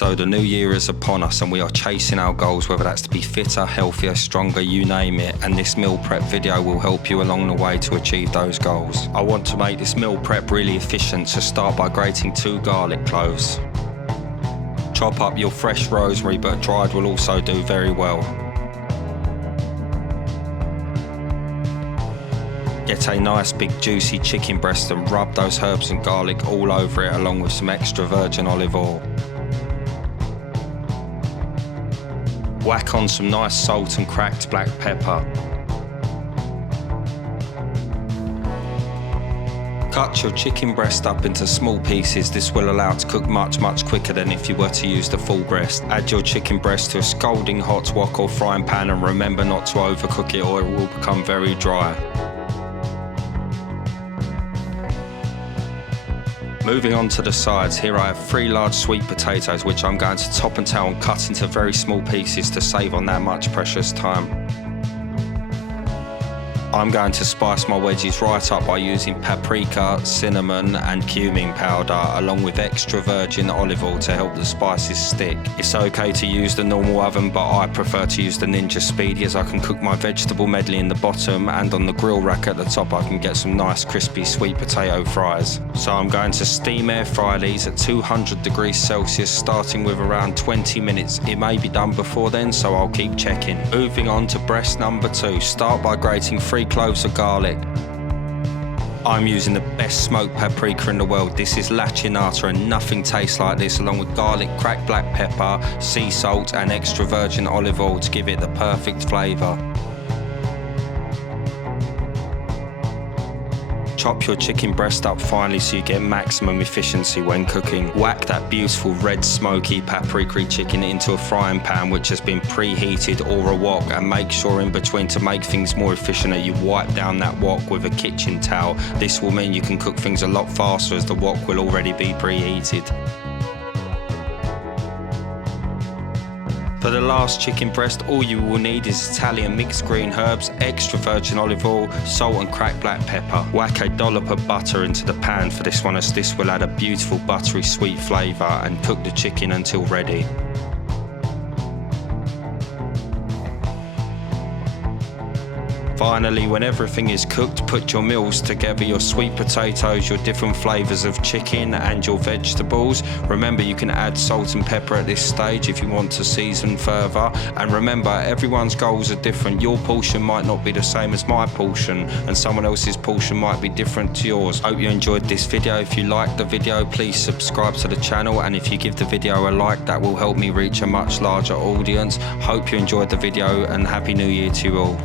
So the new year is upon us and we are chasing our goals, whether that's to be fitter, healthier, stronger, you name it, and this meal prep video will help you along the way to achieve those goals. I want to make this meal prep really efficient, so start by grating 2 garlic cloves. Chop up your fresh rosemary, but dried will also do very well. Get a nice big juicy chicken breast and rub those herbs and garlic all over it along with some extra virgin olive oil. Whack on some nice salt and cracked black pepper. Cut your chicken breast up into small pieces. This will allow it to cook much quicker than if you were to use the full breast. Add your chicken breast to a scalding hot wok or frying pan and remember not to overcook it or it will become very dry. Moving on to the sides, here I have 3 large sweet potatoes which I'm going to top and tail and cut into very small pieces to save on that much precious time. I'm going to spice my wedges right up by using paprika, cinnamon and cumin powder along with extra virgin olive oil to help the spices stick. It's okay to use the normal oven, but I prefer to use the Ninja Speedy as I can cook my vegetable medley in the bottom, and on the grill rack at the top I can get some nice crispy sweet potato fries. So I'm going to steam air fry these at 200 degrees Celsius starting with around 20 minutes. It may be done before then, so I'll keep checking. Moving on to breast number 2, start by grating 3 cloves of garlic. I'm using the best smoked paprika in the world. This is lacinata and nothing tastes like this, along with garlic, cracked black pepper, sea salt and extra virgin olive oil to give it the perfect flavour. Chop your chicken breast up finely so you get maximum efficiency when cooking. Whack that beautiful red smoky paprika chicken into a frying pan which has been preheated or a wok, and make sure in between, to make things more efficient, that you wipe down that wok with a kitchen towel. This will mean you can cook things a lot faster as the wok will already be preheated. For the last chicken breast, all you will need is Italian mixed green herbs, extra virgin olive oil, salt and cracked black pepper. Whack a dollop of butter into the pan for this one, as this will add a beautiful buttery sweet flavour, and cook the chicken until ready. Finally, when everything is cooked, put your meals together, your sweet potatoes, your different flavours of chicken and your vegetables. Remember, you can add salt and pepper at this stage if you want to season further. And remember, everyone's goals are different. Your portion might not be the same as my portion, and someone else's portion might be different to yours. Hope you enjoyed this video. If you liked the video, please subscribe to the channel, and if you give the video a like, that will help me reach a much larger audience. Hope you enjoyed the video, and Happy New Year to you all.